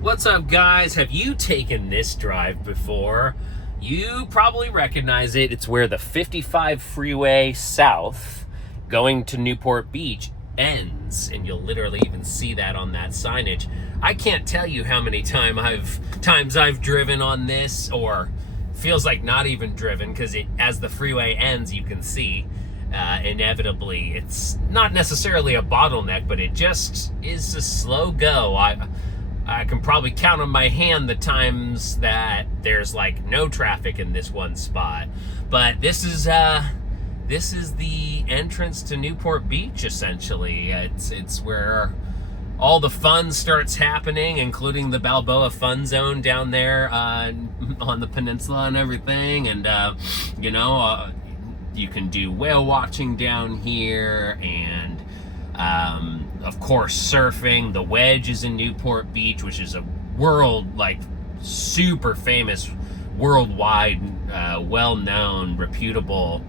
What's up, guys? Have you taken this drive before? You probably recognize it. It's where the 55 freeway south going to Newport Beach ends, and you'll literally even see that on that signage. I can't tell you how many times I've driven on this, or feels like not even driven, because as the freeway ends, you can see inevitably it's not necessarily a bottleneck, but it just is a slow go. I can probably count on my hand the times that there's like no traffic in this one spot. But this is the entrance to Newport Beach, essentially. It's where all the fun starts happening, including the Balboa Fun Zone down there on the peninsula and everything. And you can do whale watching down here, and of course surfing. The Wedge is in Newport Beach, which is a super famous, worldwide, well-known, reputable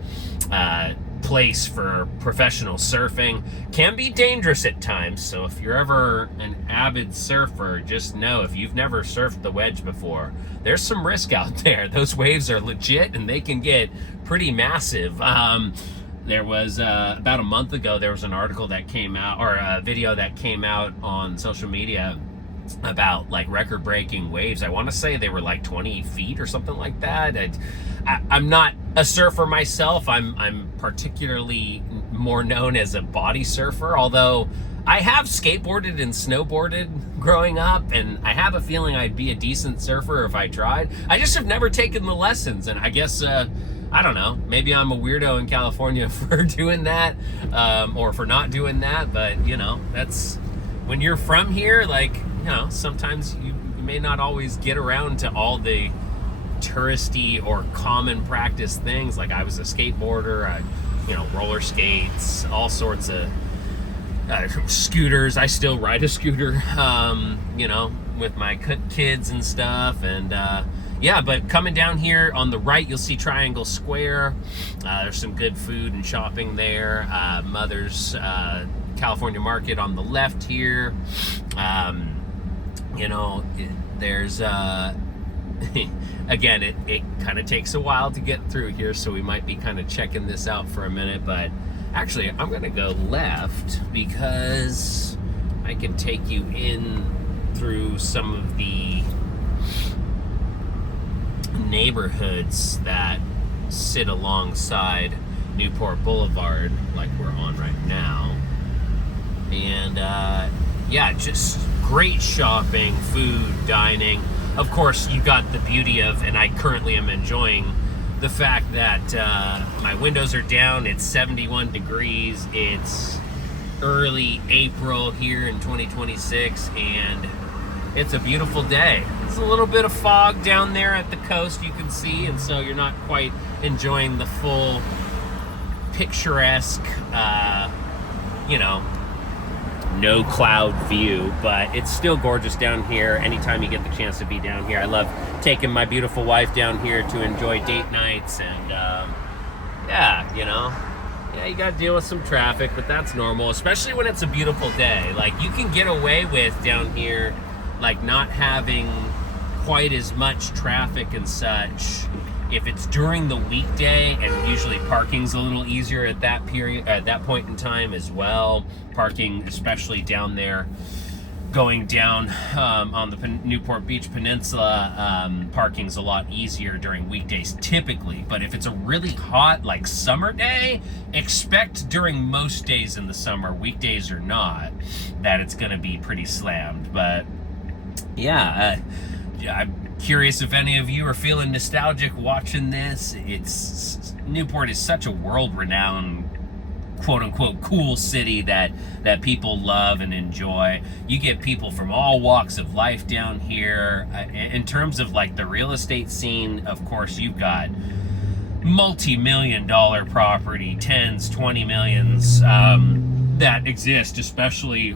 place for professional surfing. Can be dangerous at times, so if you're ever an avid surfer, just know, if you've never surfed the Wedge before, there's some risk out there. Those waves are legit and they can get pretty massive. There was about a month ago, there was an article that came out, or a video that came out on social media about like record-breaking waves. I want to say they were like 20 feet or something like that. I'm not a surfer myself. I'm particularly more known as a body surfer, although I have skateboarded and snowboarded growing up, and I have a feeling I'd be a decent surfer if I tried. I just have never taken the lessons, and I guess I don't know, maybe I'm a weirdo in California for doing that, or for not doing that, but that's, when you're from here, sometimes you may not always get around to all the touristy or common practice things. Like, I was a skateboarder, roller skates, all sorts of scooters. I still ride a scooter, with my kids and stuff, and yeah, but coming down here on the right, you'll see Triangle Square. There's some good food and shopping there. Mother's California Market on the left here. There's again, it kind of takes a while to get through here, so we might be kind of checking this out for a minute, but actually I'm gonna go left because I can take you in through some of the neighborhoods that sit alongside Newport Boulevard, like we're on right now. And yeah, just great shopping, food, dining. Of course, you got the beauty of, and I currently am enjoying the fact that my windows are down. It's 71 degrees. It's early April here in 2026, and it's a beautiful day. There's a little bit of fog down there at the coast, you can see, and so you're not quite enjoying the full picturesque, no cloud view, but it's still gorgeous down here anytime you get the chance to be down here. I love taking my beautiful wife down here to enjoy date nights, and you gotta deal with some traffic, but that's normal, especially when it's a beautiful day. Like, you can get away with down here, like, not having quite as much traffic and such if it's during the weekday, and usually parking's a little easier at that point in time as well. Parking, especially down there, going down on the Newport Beach Peninsula, parking's a lot easier during weekdays typically. But if it's a really hot, like, summer day, expect during most days in the summer, weekdays or not, that it's gonna be pretty slammed. But yeah, I'm curious if any of you are feeling nostalgic watching this. Newport is such a world-renowned, quote-unquote, cool city that people love and enjoy. You get people from all walks of life down here. In terms of, like, the real estate scene, of course, you've got multi-million-dollar property, 10s, 20 millions, that exist, especially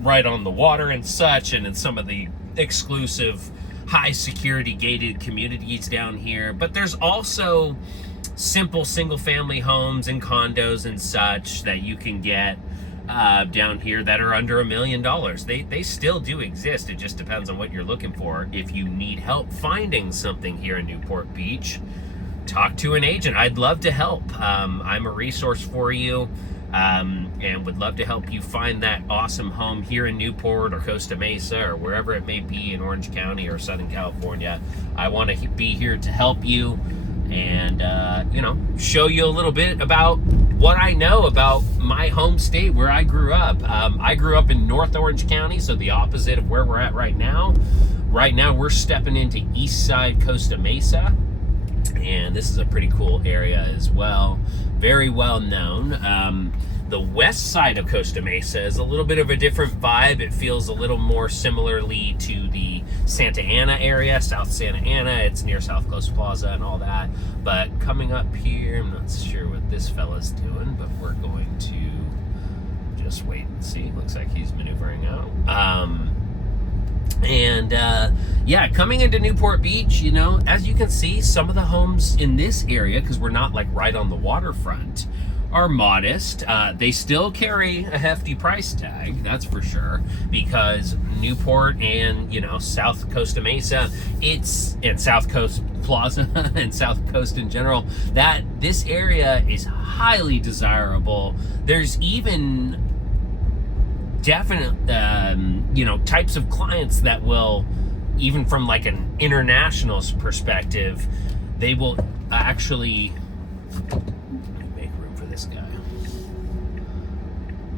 right on the water and such, and in some of the exclusive high security gated communities down here. But there's also simple single family homes and condos and such that you can get down here that are under $1 million. They still do exist. It just depends on what you're looking for. If you need help finding something here in Newport Beach, talk to an agent. I'd love to help. I'm a resource for you, and would love to help you find that awesome home here in Newport or Costa Mesa or wherever it may be in Orange County or Southern California. I want to be here to help you and show you a little bit about what I know about my home state where I grew up. I grew up in North Orange County, so the opposite of where we're at right now. Right now we're stepping into East Side Costa Mesa, and this is a pretty cool area as well. Very well known. The west side of Costa Mesa is a little bit of a different vibe. It feels a little more similarly to the Santa Ana area, South Santa Ana. It's near South Coast Plaza and all that. But coming up here, I'm not sure what this fella's doing, but we're going to just wait and see. Looks like he's maneuvering out. Coming into Newport Beach, as you can see, some of the homes in this area, because we're not like right on the waterfront, are modest. They still carry a hefty price tag, that's for sure, because Newport and South Costa Mesa, and South Coast Plaza and South Coast in general, that this area is highly desirable. There's even definite types of clients that will, even from like an international perspective, they will actually make room for this guy.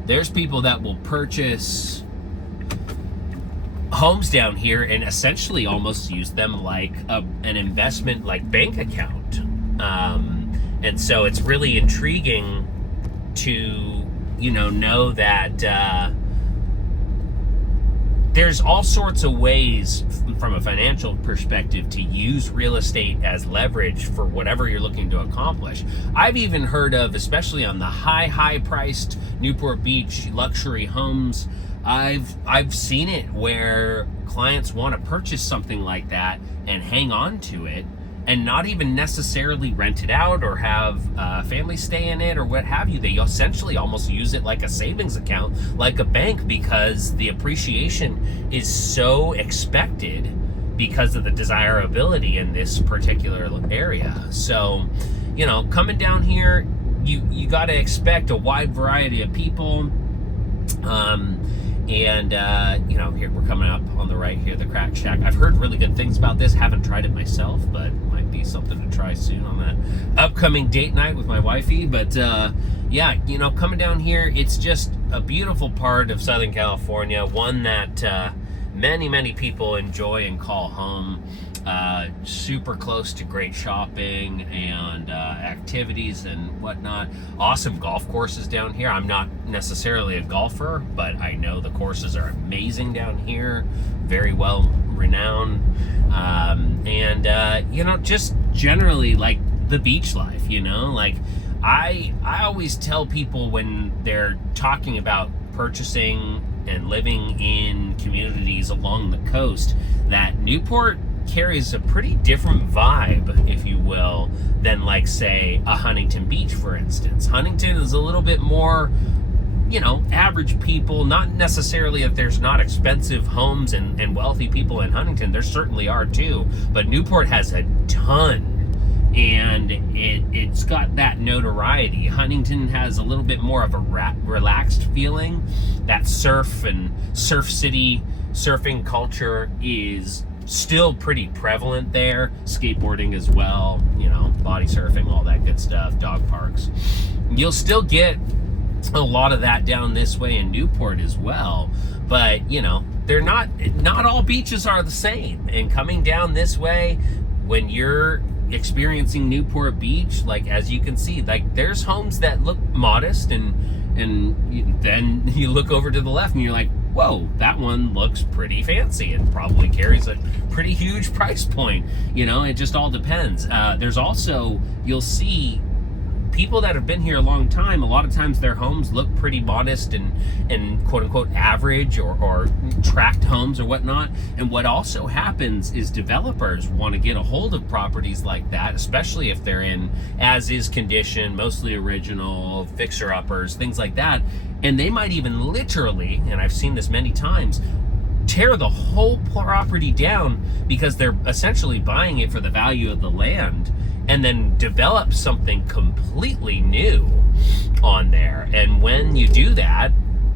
There's people that will purchase homes down here and essentially almost use them like an investment, like bank account, and so it's really intriguing to know that there's all sorts of ways from a financial perspective to use real estate as leverage for whatever you're looking to accomplish. I've even heard of, especially on the high priced Newport Beach luxury homes, I've seen it where clients want to purchase something like that and hang on to it and not even necessarily rent it out or have family stay in it or what have you. They essentially almost use it like a savings account, like a bank, because the appreciation is so expected because of the desirability in this particular area. So, coming down here, you got to expect a wide variety of people. Here we're coming up on the right here, the Crack Shack. I've heard really good things about this. Haven't tried it myself, but might be something to try soon on that upcoming date night with my wifey. But coming down here, it's just a beautiful part of Southern California, one that many people enjoy and call home. Super close to great shopping and activities and whatnot. Awesome golf courses down here. I'm not necessarily a golfer, but I know the courses are amazing down here, very well renowned, just generally like the beach life. Like I always tell people when they're talking about purchasing and living in communities along the coast that Newport carries a pretty different vibe, if you will, than like say a Huntington Beach, for instance. Huntington is a little bit more, average people. Not necessarily that there's not expensive homes and wealthy people in Huntington. There certainly are too, but Newport has a ton, and it's got that notoriety. Huntington has a little bit more of a relaxed feeling. That surf and surf city surfing culture is still pretty prevalent there. Skateboarding as well, body surfing, all that good stuff, dog parks. You'll still get a lot of that down this way in Newport as well, but they're not all beaches are the same. And coming down this way, when you're experiencing Newport Beach, like as you can see, like there's homes that look modest, and then you look over to the left and you're like, whoa, that one looks pretty fancy and probably carries a pretty huge price point. It just all depends. There's also, you'll see people that have been here a long time, a lot of times their homes look pretty modest and quote unquote average or tract homes or whatnot. And what also happens is developers want to get a hold of properties like that, especially if they're in as is condition, mostly original, fixer uppers, things like that. And they might even literally, and I've seen this many times, tear the whole property down because they're essentially buying it for the value of the land, and then develop something completely new on there. And when you do that,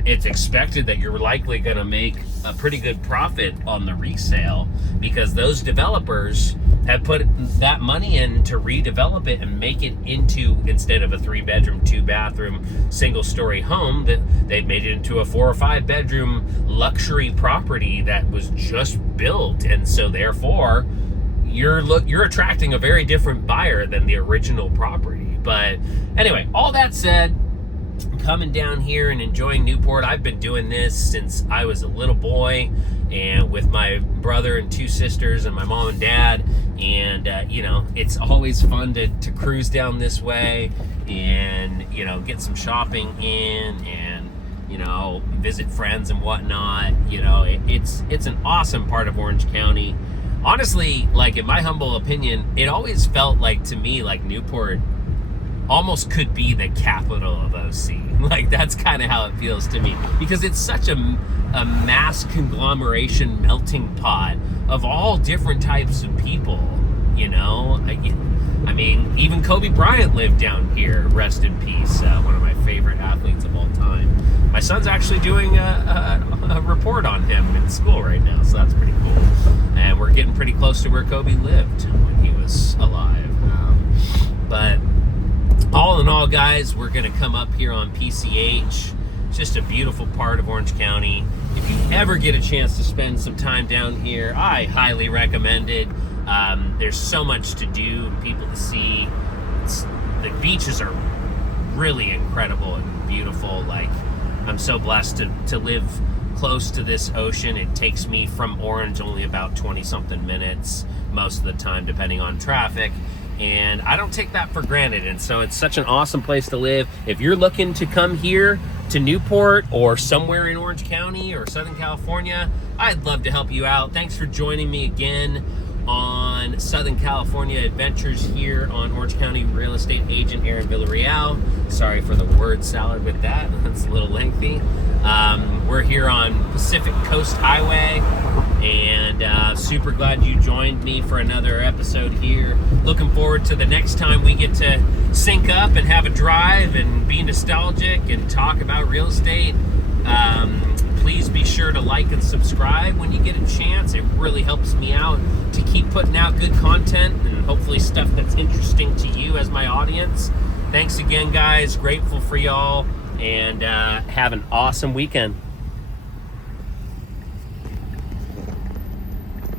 it's expected that you're likely going to make a pretty good profit on the resale, because those developers have put that money in to redevelop it and make it into, instead of a 3-bedroom, 2-bathroom, single-story home, that they've made it into a 4 or 5-bedroom luxury property that was just built. And so therefore you're attracting a very different buyer than the original property. But anyway, all that said, coming down here and enjoying Newport. I've been doing this since I was a little boy, and with my brother and 2 sisters and my mom and dad. And it's always fun to cruise down this way and get some shopping in and visit friends and whatnot. It's an awesome part of Orange County. Honestly, like, in my humble opinion, it always felt like, to me, like Newport almost could be the capital of OC. Like, that's kind of how it feels to me, because it's such a mass conglomeration melting pot of all different types of people. I mean, even Kobe Bryant lived down here, rest in peace, one of my favorite athletes of all time. My son's actually doing a report on him in school right now, so that's pretty cool. And we're getting pretty close to where Kobe lived when he was alive. But all in all, guys, we're going to come up here on PCH. It's just a beautiful part of Orange County. If you ever get a chance to spend some time down here, I highly recommend it. There's so much to do and people to see. The beaches are really incredible and beautiful. Like, I'm so blessed to live close to this ocean. It takes me from Orange only about 20-something minutes most of the time, depending on traffic. And I don't take that for granted. And so it's such an awesome place to live. If you're looking to come here to Newport or somewhere in Orange County or Southern California, I'd love to help you out. Thanks for joining me again on Southern California Adventures here on Orange County Real Estate Agent Aaron Villarreal. Sorry for the word salad with that. That's a little lengthy. We're here on Pacific Coast Highway, and super glad you joined me for another episode here. Looking forward to the next time we get to sync up and have a drive and be nostalgic and talk about real estate. Please be sure to like and subscribe when you get a chance. It really helps me out to keep putting out good content and hopefully stuff that's interesting to you as my audience. Thanks again, guys. Grateful for y'all, and have an awesome weekend.